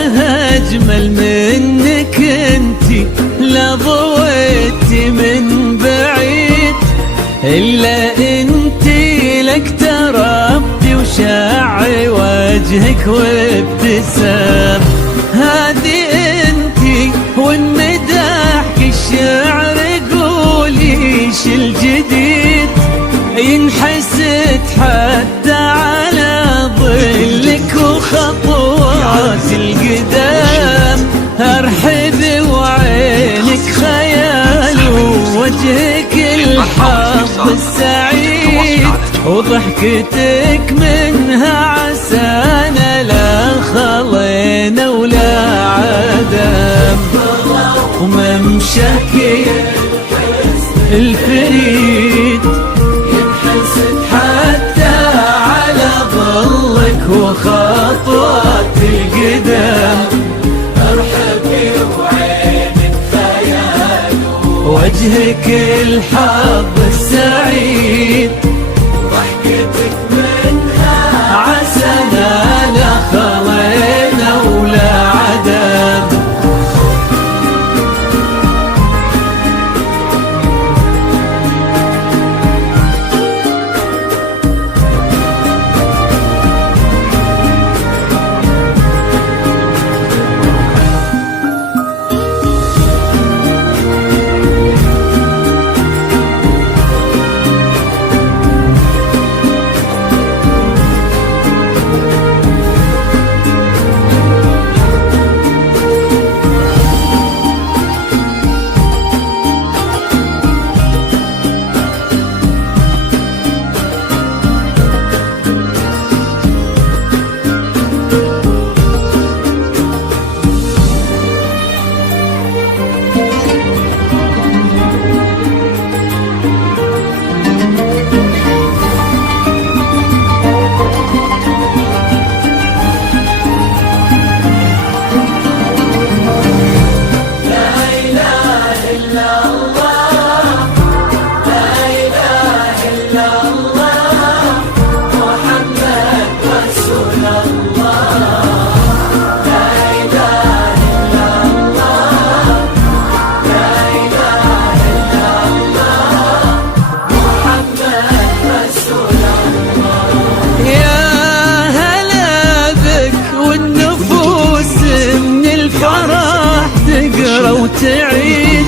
أجمل منك انتي لا ضويتي من بعيد، إلا انتي لك تربتي وشاعي وجهك وابتسام. هذه انتي والمداح الشعر قولي ايش الجديد، ينحسد حتى على ظلك وخطوات القدام. ارحب وعينك خيال ووجهك الحظ السعيد، وضحكتك منها عسانا لا خلينا ولا عدم. وممشاك الفريد ينحسد حتى على ظلك وخطوات القدام. ارحبي وعينك خيال وجهك الحظ السعيد، ضحكتك منها عسانا لا خلينا ولا عدم. وتعيد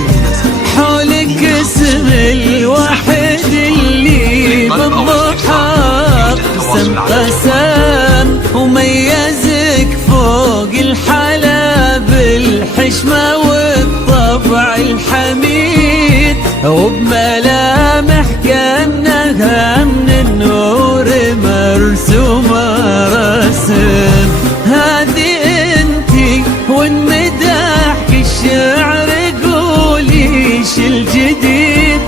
حولك اسم الواحد اللي بالضحى قسم قسم، وميزك فوق الحلا بالحشمة والطبع الحميد، وبملامح كأنها من النور مرسومة رسم. هذه انتي والمداح الشعر قولي ايش الجديد،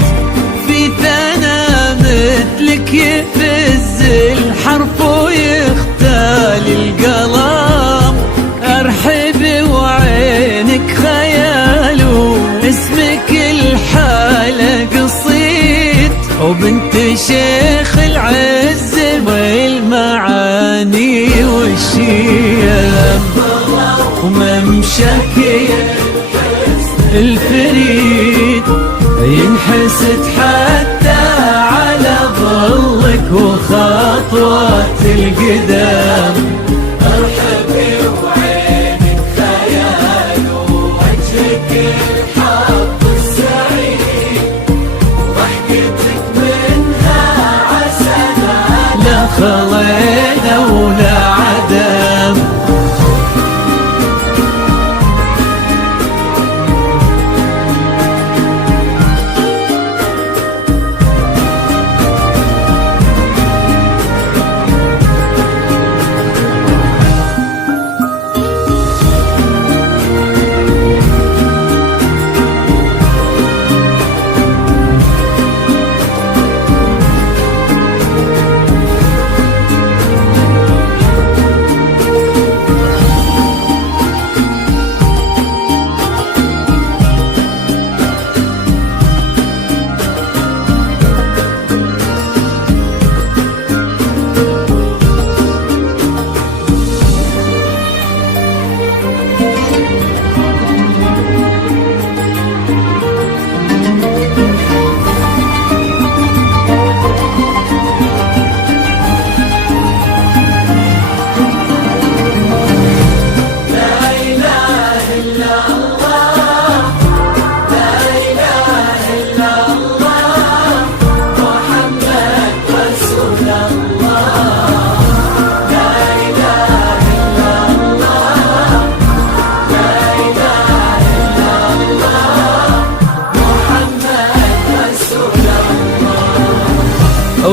في ثنا مثلك يفز الحرف ويختال القلم. ارحب وعينك خيال واسمك الحالة قصيد، وبنت شيخ العز والمعاني والشيم. وممشاك الفريد ينحسد حتى على ظلك وخطوات القدام. ارحبي وعينك خيال ووجهك الحظ السعيد، ضحكتك منها عسانا لا خلينا ولا عدم.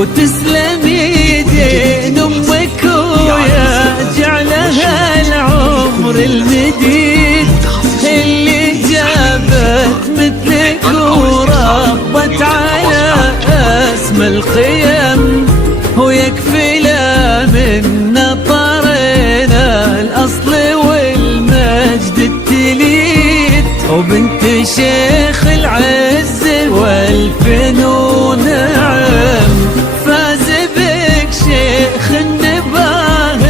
وتسلم يدين أمك ويا جعلها العمر المديد اللي جابت مثلك وربت على اسم القيم ويكفي لا من نطرنا الأصل والمجد التليد وبنت شيخ العز والفنون نعم فاز بك شيخ النباه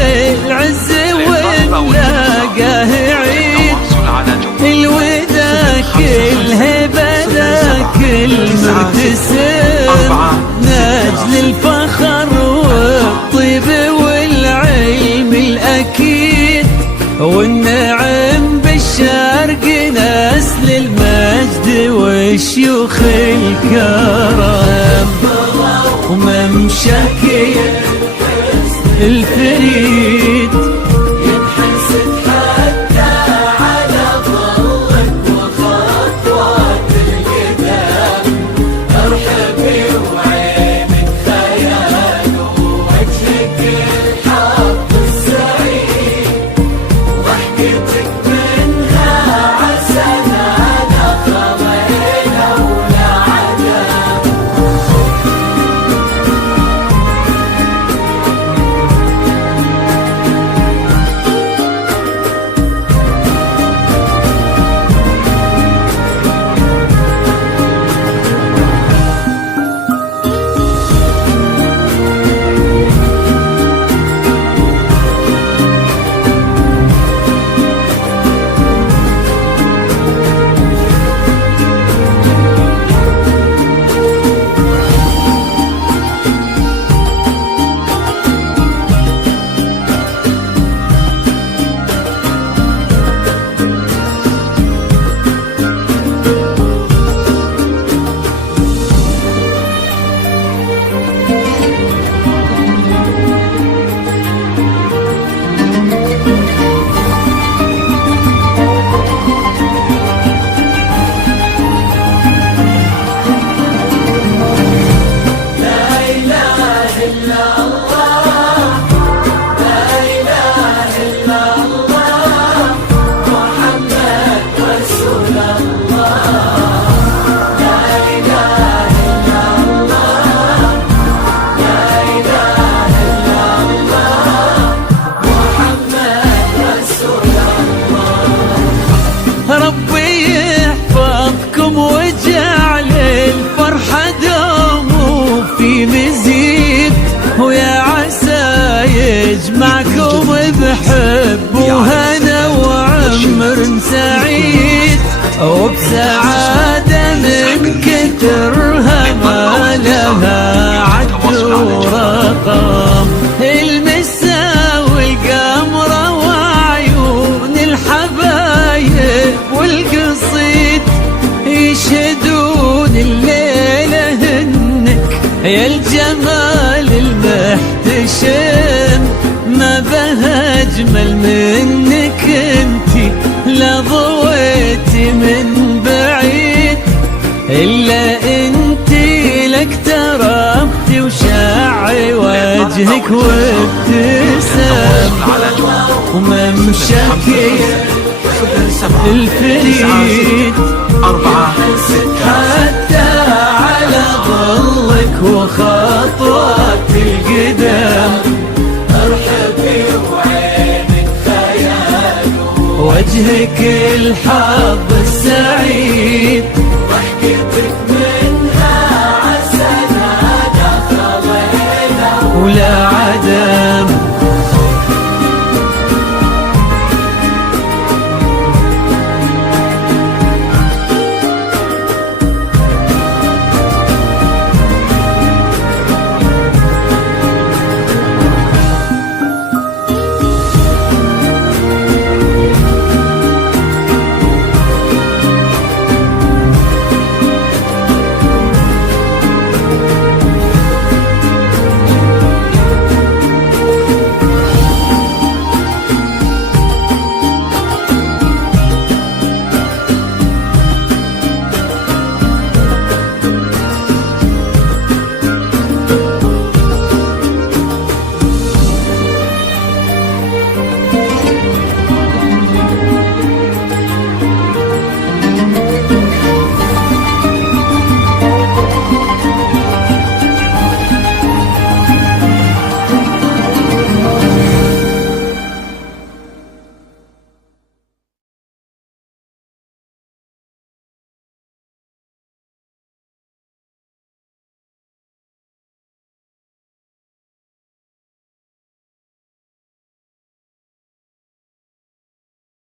العز وملاقاه عيد الوداع الهبة ذاك المرتسم نجل الفخر والطيب والعلم الأكيد والنعم بالشرق نسل المجد والشيوخ الكرم وممشاك الفريد ينحسد حتى على ظلك وخطوات القدام ارحبي وعينك خيال ووجهك الحظ السعيد ضحكتك منها عسلانة خضينا ولا عدم ربي يحفظكم وجعل الفرحة دوم وفي مزيد ويا عسى يجمعكم بحب وهنا وعمر سعيد وبسعادة من كثرها ما لها عد ورقم المسا والقمرة وعيون الحبايب والقصيد يشهدون الليلة هنك يا الجمال المحتشم ما بها أجمل منك انتي لا ضويتي من بعيد إلا انتي لك تربتي وشاعي وجهك وابتسام وممشاكي الفريد حتى على ظلك وخطوات القدام ارحبي وعينك خيال وجهك الحظ السعيد